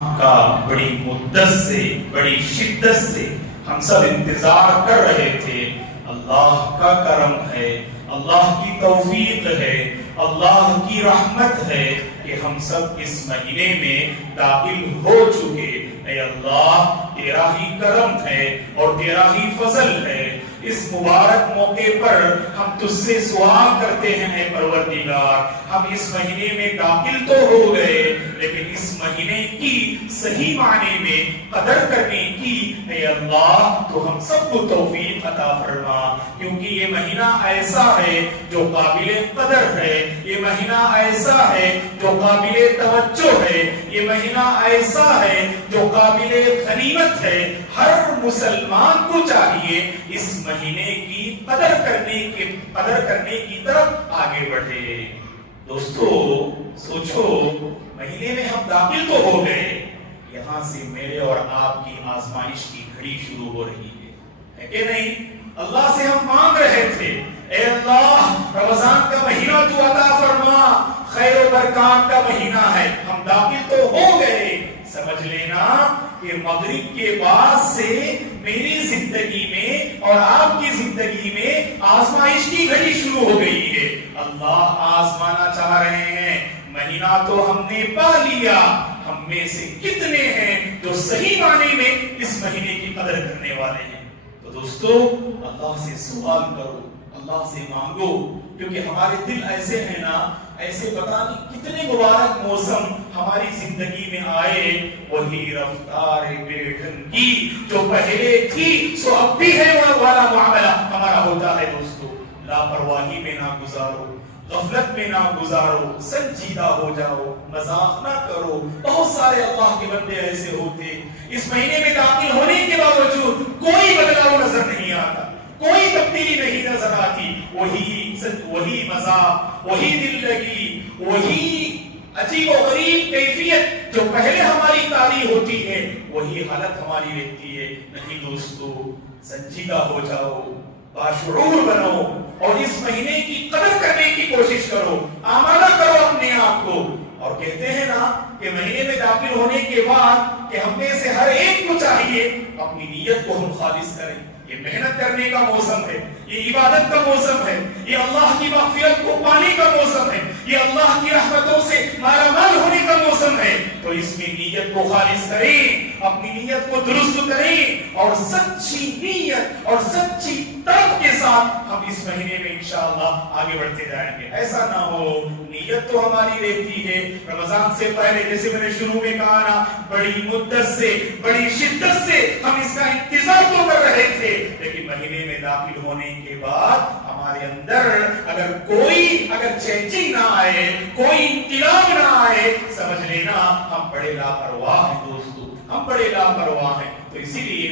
کا بڑی مدت سے بڑی شدت سے ہم سب انتظار کر رہے تھے۔ اللہ کا کرم ہے، اللہ کی توفیق ہے، اللہ کی رحمت ہے کہ ہم سب اس مہینے میں داخل ہو چکے۔ اے اللہ، تیرا ہی کرم ہے اور تیرا ہی فضل ہے۔ اس مبارک موقع پر ہم تجھ سے سوال کرتے ہیں اے پروردگار، ہم اس مہینے میں داخل تو ہو گئے لیکن اس مہینے کی صحیح معنی میں قدر کرنے کی اے اللہ تو ہم سب کو توفیق عطا فرما، کیونکہ یہ مہینہ ایسا ہے جو قابل قدر ہے، یہ مہینہ ایسا ہے جو قابل توجہ ہے، یہ مہینہ ایسا ہے جو قابل غنیمت ہے۔ ہر مسلمان کو چاہیے اس مہینے کی قدر کرنے کی طرف آگے بڑھے۔ دوستو سوچو، مہینے میں ہم داخل تو ہو گئے، یہاں سے میرے اور آپ کی آزمائش کی گھڑی شروع ہو رہی ہے کہ نہیں؟ اللہ سے ہم مانگ رہے تھے، اے اللہ رمضان کا مہینہ تو عطا فرما، خیر و برکات کا مہینہ ہے، ہم داخل تو ہو گئے۔ سمجھ لینا کہ مغرب کے بعد سے میری زندگی میں اور آپ کی زندگی میں آزمائش کی گھڑی شروع ہو گئی ہے۔ اللہ آزمانا چاہ رہے ہیں، مہینہ تو ہم نے پا لیا، ہم میں سے کتنے ہیں جو صحیح معنی میں اس مہینے کی قدر کرنے والے ہیں؟ تو دوستو اللہ سے سوال کرو، اللہ سے مانگو، کیونکہ ہمارے دل ایسے ہیں نا، ایسے پتہ نہیں کتنے مبارک موسم ہماری زندگی میں آئے، وہی رفتار بے ڈھنگی جو پہلے تھی سو اب بھی ہے وہ والا معاملہ ہمارا ہوتا ہے۔ دوستو لاپرواہی میں نہ گزارو، غفلت میں نہ گزارو، سنجیدہ ہو جاؤ، مذاق نہ کرو۔ بہت سارے اللہ کے بندے ایسے ہوتے اس مہینے میں داخل ہونے کے باوجود کوئی بدلاؤ نظر نہیں آتا، کوئی تبدیلی نہیں نظر آتی، وہی مذاق، وہی دل لگی، وہی عجیب و غریب کیفیت جو پہلے ہماری تاری ہوتی ہے، وہی حالت ہماری رہتی ہے۔ نہیں دوستو، سنجیدہ ہو جاؤ، باشعور بنو اور اس مہینے کی قدر کرنے کی کوشش کرو، آمادہ کرو اپنے آپ کو۔ اور کہتے ہیں نا کہ مہینے میں داخل ہونے کے بعد کہ ہم میں سے ہر ایک کو چاہیے اپنی نیت کو ہم خالص کریں۔ یہ محنت کرنے کا موسم ہے، یہ عبادت کا موسم ہے، یہ اللہ کی مغفرت کو پانے کا موسم ہے، یہ اللہ کی رحمتوں سے مالا مال ہونے کا موسم ہے۔ تو اس میں نیت کو خالص کریں، اپنی نیت کو درست کریں اور سچی نیت اور سچی طلب کے ساتھ ہم اس مہینے میں انشاءاللہ آگے بڑھتے جائیں گے۔ ایسا نہ ہو نیت تو ہماری رہتی ہے رمضان سے پہلے، جیسے میں نے شروع میں کہا نا، بڑی مدت سے بڑی شدت سے ہم اس کا انتظار تو کر رہے تھے، لیکن مہینے میں داخل ہونے کے بعد ہمارے اندر اگر چینجنگ نہ آئے، کوئی انقلاب نہ آئے، سمجھ لینا ہم بڑے لاپرواہ ہیں دوستو، ہم بڑے لاپرواہ ہیں۔ تو اسی لیے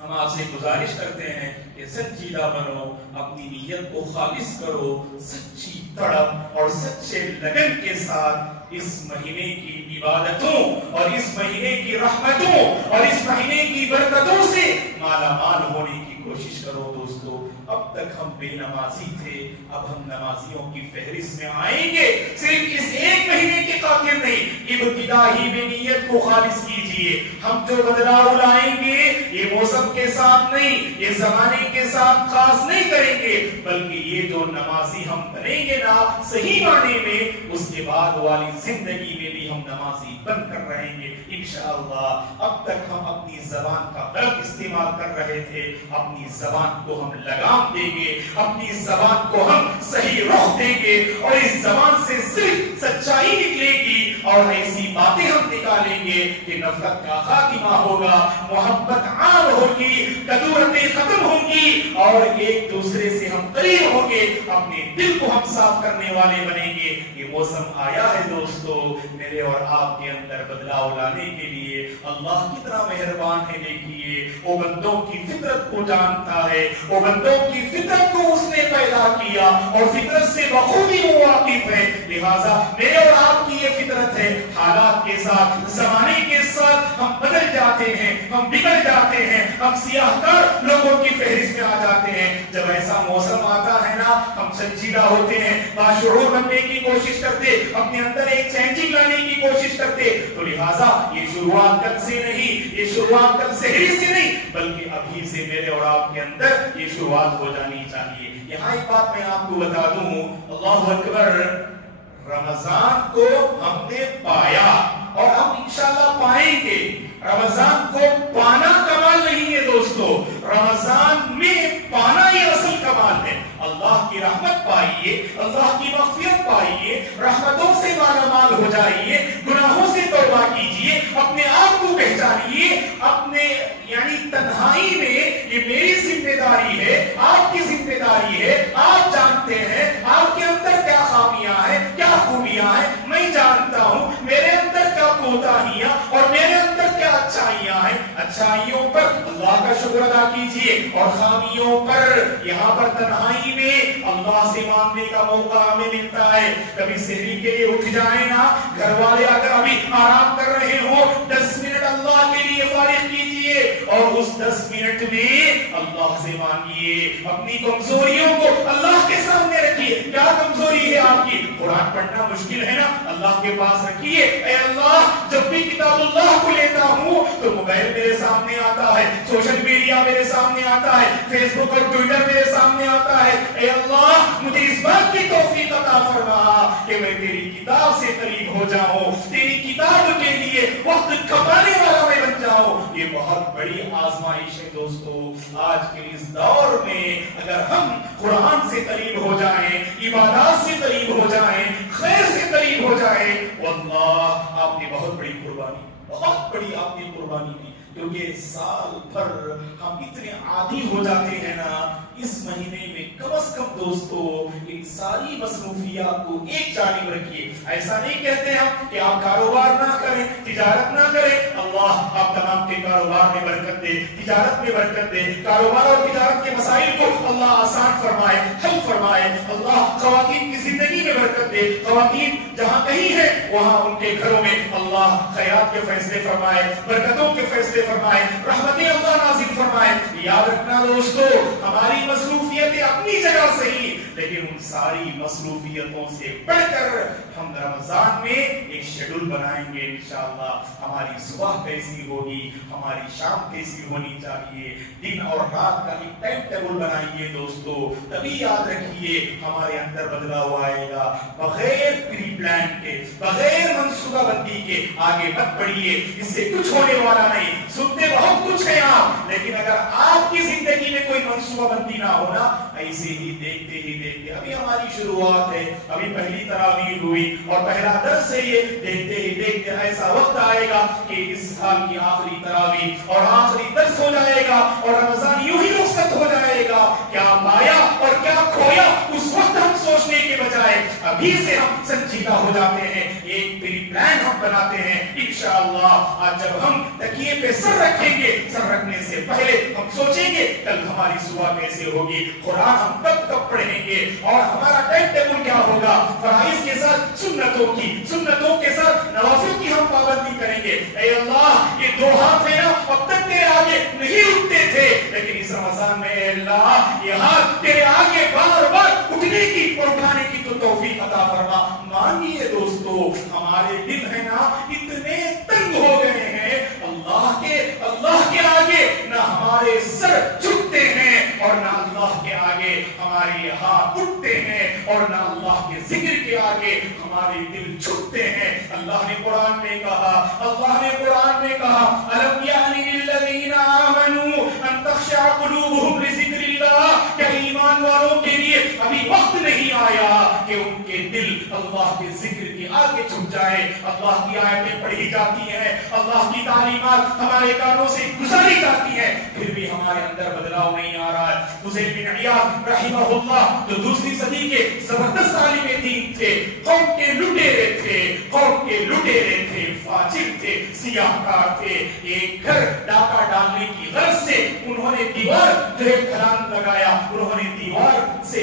ہم آپ سے گزارش کرتے ہیں کہ سنجیدہ بنو، اپنی نیت کو خالص کرو، سچی تڑپ اور سچے لگن کے ساتھ اس مہینے کی عبادتوں اور اس مہینے کی رحمتوں اور اس مہینے کی برکتوں سے مالا مال ہونے کی کوشش کرو۔ دوستو اب تک ہم بے نمازی تھے، اب ہم نمازیوں کی فہرست میں آئیں گے۔ صرف اس ایک مہینے کے خاطر نہیں، ابتدا ہی میں نیت کو خالص کیجئے۔ ہم جو بدلاؤ لائیں گے یہ موسم کے ساتھ نہیں، یہ زمانے کے ساتھ خاص نہیں کریں گے، بلکہ یہ جو نمازی ہم بنیں گے نا صحیح معنی میں، اس کے بعد والی زندگی میں بھی ہم نمازی بن کر رہیں گے انشاءاللہ۔ اب تک ہم اپنی زبان کا غلط استعمال کر رہے تھے، اپنی زبان کو ہم لگام دیں گے، اپنی زبان کو ہم صحیح رخ دیں گے اور اس زبان سے صرف سچائی نکلے گی اور ایسی باتیں ہم نکالیں گے کہ نفرت کا خاتمہ ہوگا، محبت عام ہوگی، کدورتیں ختم ہوں گی اور ایک دوسرے سے ہم قریب ہوں گے، اپنے دل کو ہم صاف کرنے والے بنیں گے۔ یہ موسم آیا ہے دوستو میرے اور آپ کے اندر بدلاؤ لانے کے لیے۔ اللہ کتنا مہربان ہے، دیکھیے وہ بندوں کی فطرت کو جانتا ہے، وہ بندوں کی فطرت کو اس نے پیدا کیا اور فطرت سے بخوبی وہ واقف ہے۔ لہذا میرے اور آپ کی یہ فطرت ہے، حالات کے ساتھ زمانے کے ساتھ ہم بدل جاتے جاتے ہیں، ہم بگڑ جاتے ہیں، ہم سیاہکار لوگوں کی فہرست میں آ جاتے ہیں۔ جب ایسا موسم آتا ہے نا، ہم سنجیدہ ہوتے ہیں، باشعور بننے کی کوشش کرتے، اپنے اندر ایک چینجنگ لانے کی کوشش کرتے۔ تو لہٰذا یہ شروعات کل سے نہیں، یہ شروعات کل سحری سے نہیں، بلکہ ابھی سے میرے اور آپ کے اندر یہ شروعات ہو جانی چاہیے۔ یہاں ایک بات میں آپ کو بتا دوں، اللہ اکبر، رمضان کو ہم نے پایا اور ہم انشاءاللہ پائیں گے۔ رمضان کو پانا کمال نہیں ہے دوستو، رمضان میں پانا یہ اصل کمال ہے۔ اللہ کی رحمت پائیے، اللہ کی مغفرت پائیے، رحمتوں سے مالا مال ہو جائیے، گناہوں سے توبہ کیجیے، اپنے آپ کو پہچانیے، اپنے یعنی تنہائی میں یہ میری ذمہ داری ہے، آپ کی ذمہ داری ہے۔ آپ جانتے ہیں آپ کے اندر کیا خامیاں ہیں، کیا خوبیاں ہیں، میں جانتا ہوں میرے اندر کیا کوتاہیاں اور میرے اندر کیا اچھائیاں ہیں۔ اچھائیوں پر اللہ کا شکر ادا کیجیے اور خامیوں پر یہاں پر تنہائی میں اللہ سے مانگنے کا موقع ہمیں ملتا ہے۔ کبھی سحری کے لیے اٹھ جائیں نا، گھر والے اگر ابھی آرام کر رہے ہو، 10 منٹ اللہ کے لیے فارغ کیجیے اور اس 10 منٹ میں اللہ سے مانگیے، اپنی کمزوریوں کو اللہ کے سامنے رکھیے۔ کیا کمزوری ہے آپ کی؟ قرآن پڑھنا مشکل ہے نا، اللہ کے پاس رکھیے۔ اے اللہ، جب بھی کتاب اللہ کو لیتا ہوں تو موبائل میرے سامنے آتا ہے، سوشل میڈیا میرے سامنے آتا ہے، فیس بک اور ٹویٹر میرے سامنے آتا ہے۔ اے اللہ، مجھے اس بات کی توفیق عطا فرما کہ میں تیری کتاب سے قریب ہو جاؤں، تیری کتاب کے لیے وقت کھپانے والا میں بن جاؤں۔ یہ بہت بڑی آزمائش ہے دوستو۔ آج کے اس دور میں اگر ہم قرآن سے قریب ہو جائیں، عبادات سے قریب ہو جائیں، خیر سے قریب ہو جائیں، واللہ آپ نے بہت بڑی قربانی، بہت بڑی آپ نے قربانی دی۔ کیونکہ سال بھر ہم اتنے عادی ہو جاتے ہیں نا، اس مہینے میں کم از کم دوستو ان ساری مصروفیات کو ایک جانب رکھیے۔ ایسا نہیں کہتے ہم کہ آپ کاروبار نہ کریں، تجارت نہ کریں، اللہ آپ تمام کے کاروبار میں برکت دے، تجارت میں برکت دے، کاروبار اور تجارت کے مسائل کو اللہ آسان فرمائے، حل فرمائے، اللہ خواتین کی زندگی میں برکت دے، خواتین جہاں کہیں ہیں وہاں ان کے گھروں میں اللہ خیرات کے فیصلے فرمائے، برکتوں کے فیصلے فرمائے، رحمتیں اللہ نازل فرمائے۔ یاد رکھنا دوستو، ہماری مصروفیتیں اپنی جگہ صحیح، لیکن ان ساری مصروفیتوں سے بڑھ کر ہم رمضان میں ایک شیڈول بنائیں گے انشاءاللہ۔ ہماری صبح کیسی ہوگی، ہماری شام کیسی ہونی چاہیے، دن اور رات کا ایک ٹائم ٹیبل بنائیے دوستو، تبھی یاد رکھیے ہمارے اندر بدلاؤ آئے گا۔ بغیر پری پلان کے، بغیر منصوبہ بندی کے آگے مت بڑھیے، اس سے کچھ ہونے والا نہیں۔ سنتے بہت کچھ ہیں آپ، لیکن اگر آپ کی زندگی میں کوئی منصوبہ بندی نہ ہونا، ایسے ہی دیکھتے ہی دیکھتے، ابھی ہماری شروعات ہے، ابھی پہلی تراویح ہوئی اور پہلا درس ہے، یہ دیکھتے ہی دیکھتے ایسا وقت آئے گا کہ اس سال کی آخری تراویح اور آخری درس ہو جائے گا اور رمضان یوں ہی رخصت ہو جائے گا۔ کیا پایا اور کیا کھویا، اس وقت ہم سوچنے کے بجائے ابھی سے ہم سنجیدہ ہو جاتے ہیں، ایک پری پلان ہم بناتے ہیں انشاءاللہ۔ آج جب ہم تکیے پہ سر رکھیں گے، سر رکھنے سے پہلے ہم سوچیں گے کل ہماری صبح کیسے ہوگی، قرآن ہم کب پڑھیں گے اور ہمارا ٹائم ٹیبل کیا ہوگا، فرائض کے ساتھ سنتوں کی، سنتوں کے ساتھ نوافل کی ہم پابندی کریں گے۔ اے اللہ، یہ 2 ہاتھ ہے نا، اب تک تیرے آگے نہیں اٹھتے تھے، لیکن اس رمضان میں اے اللہ یہ ہاتھ تیرے آگے بار بار اٹھنے کی اور اٹھانے کی تو توفیق عطا فرما۔ مانیے دوستو، ہمارے دل ہے نا اتنے تنگ ہو گئے ہیں، اللہ کے آگے نہ ہمارے سر جھکتے ہیں اور نہ اللہ کے آگے ہمارے ہاتھ اٹھتے ہیں اور نہ اللہ کے ذکر کے آگے ہمارے دل جھکتے ہیں۔ اللہ نے قرآن میں کہا، أَلَمْ يَعْنِ لِلَّذِينَ آمَنُوا أَن تَخْشَعَ قُلُوبُهُمْ لِذِكْرِ اللَّهِ، کہ ایمان والوں کے لیے ابھی وقت نہیں آیا کہ ان کے دل اللہ کے ذکر کے آگے جھک جائے۔ اللہ کی آیتیں پڑھی جاتی ہیں، اللہ کی تعلیمات ہمارے کانوں سے گزاری جاتی ہیں، پھر بھی ہمارے اندر بدلاؤ نہیں آ رہا ہے۔ فضیل بن عیاض رحمہ اللہ جو دوسری صدی کے زبردست عالم دین تھے، قوم کے لٹیرے تھے، فاجر تھے، سیاہکار تھے، ایک گھر ڈاکہ ڈالنے کی غرض سے انہوں نے دیوار جو ہے ڈھلان لگایا، انہوں نے دیوار سے